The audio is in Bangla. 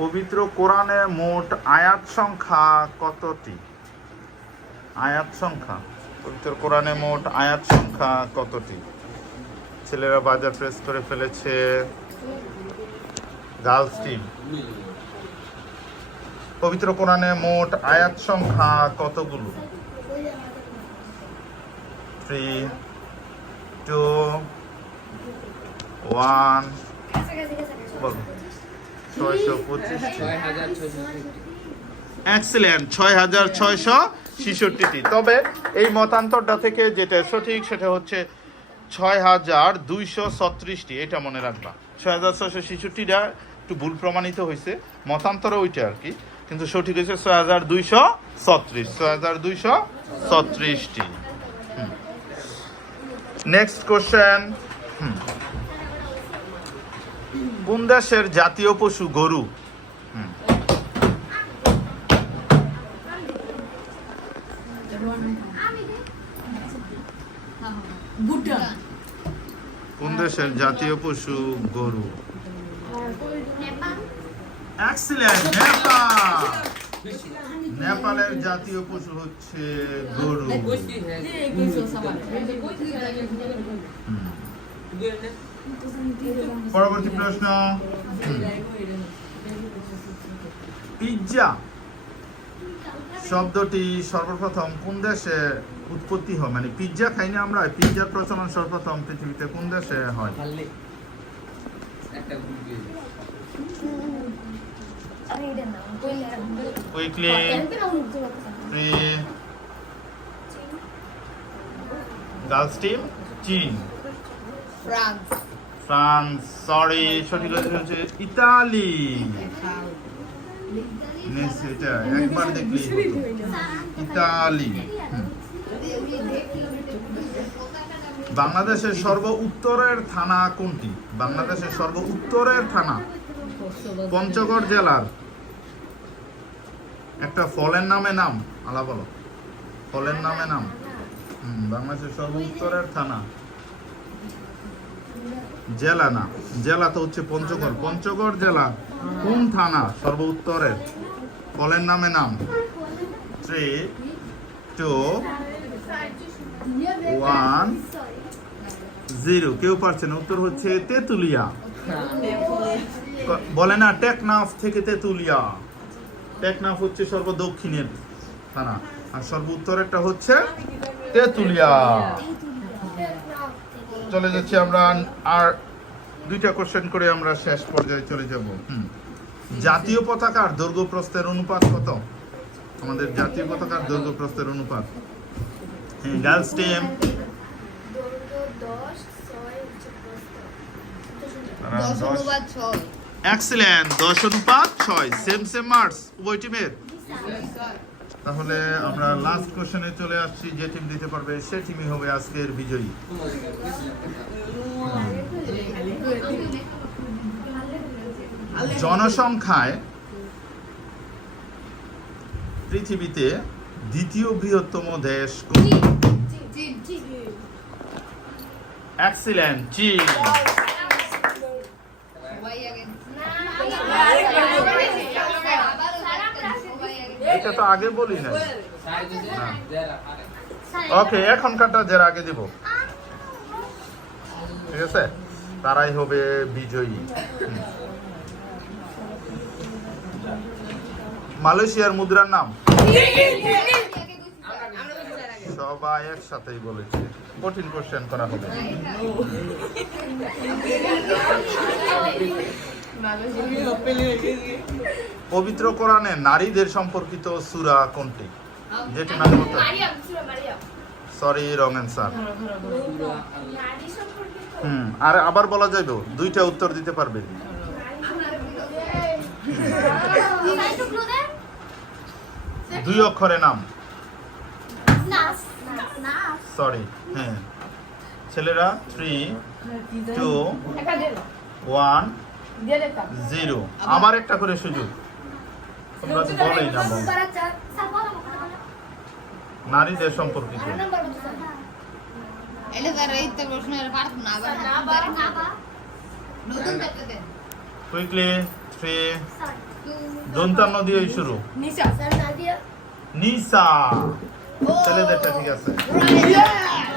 পবিত্র কোরআনে মোট আয়াত সংখ্যা কতটি? আয়াত সংখ্যা, পবিত্র কোরআনে মোট আয়াত সংখ্যা কতটি? ছেলেরা বাজার প্রেস করে ফেলেছে। গার্লস টিম, পবিত্র কোরআনে মোট আয়াত সংখ্যা কতগুলো? 3, 2, 1, বলো। 625। এক্সিলেন্ট, 6666টি। তবে এই মতান্তরটা থেকে যেটা সঠিক সেটা হচ্ছে 6236টি। এটা মনে রাখবা, 6666টা একটু ভুল প্রমাণিত হয়েছে, মতান্তর ওইটা আর কি, কিন্তু সঠিক হয়েছে 6236টি। নেক্সট কোশ্চেন, কোন দেশের জাতীয় পশু গরু? কোন দেশের জাতীয় পশু গরু? এক্সিলেন্ট, নেপাল। নেপালের জাতীয় পশু হচ্ছে গরু। পরবর্তী প্রশ্ন, পিৎজা শব্দটি সর্বপ্রথম কোন দেশে উৎপত্তি হয়? মানে পিৎজা খাই না আমরা, পিৎজার প্রচলন সর্বপ্রথম পৃথিবীতে কোন দেশে হয়? কুইকলি, গার্লস টিম, চীন। ফ্রান্স, সরি, সঠিক হচ্ছে ইতালি। এটা একবার দেখলেই হতো, ইতালি। বাংলাদেশের সর্ব উত্তরের থানা কোনটি? বাংলাদেশের সর্ব উত্তরের থানা পঞ্চগড় জেলার একটা ফলের নামে নাম, আলা বলো, ফলের নামে নাম। বাংলাদেশের সর্ব উত্তরের থানা, জেলা না, জেলা তো হচ্ছে পঞ্চগড়। পঞ্চগড় জেলা কোন থানা সর্ব উত্তরের? ফলের নামে নাম। 3, 2, 1, 0। কেউ পারছে না, উত্তর হচ্ছে তেতুলিয়া। বলে না টেকনাফ থেকে তেতুলিয়া, টেকনাফ হচ্ছে সর্ব দক্ষিণের থানা, আর সর্ব উত্তরেরটা হচ্ছে তেতুলিয়া। চলে যাচ্ছি আমরা, আর দুইটা কোশ্চেন করে আমরা শেষ পর্যায়ে চলে যাব। জাতীয় পতাকার দৈর্ঘ্য প্রস্থের অনুপাত কত? আমাদের জাতীয় পতাকার দৈর্ঘ্য প্রস্থের অনুপাত। Girls team, 10:6। Excellent, 10:6। Same marks উভয় টিমের। তাহলে আমরা লাস্ট কোশ্চেনে চলে আসছি। যে টিম দিতে পারবে সে টিমই হবে আজকের বিজয়ী। জনসংখ্যায় পৃথিবীতে দ্বিতীয় বৃহত্তম দেশ কোনটি? এক্সিলেন্ট, চীন। এটা তো আগে বলি না। ওকে, এখনকারটা যারা আগে দিব, ঠিক আছে, তারাই হবে বিজয়ী। মালয়েশিয়ার মুদ্রার নাম? সবাই একসাথেই বলেছে। কঠিন কোশ্চেন করা হবে। পবিত্র কোরআনে নারীদের সম্পর্কিত সূরা কোনটি? যেটি মানে সরি, রং অ্যান্সার। আর আবার বলা যাবে, দুইটা উত্তর দিতে পারবে। 2 অক্ষরে নাম। সরি, হ্যাঁ ছেলেরা। 3, 2, 1, 0। আবার একটা করে সুযোগ, তোমরা তো বলেই না। নারীদের সম্পর্কিত। কুইকলি, 3, দন্তান্ন দিয়েই শুরু। নিচা স্যার নাদিয়া নিসা। ও ছেলেদেরটা ঠিক আছে। রাইট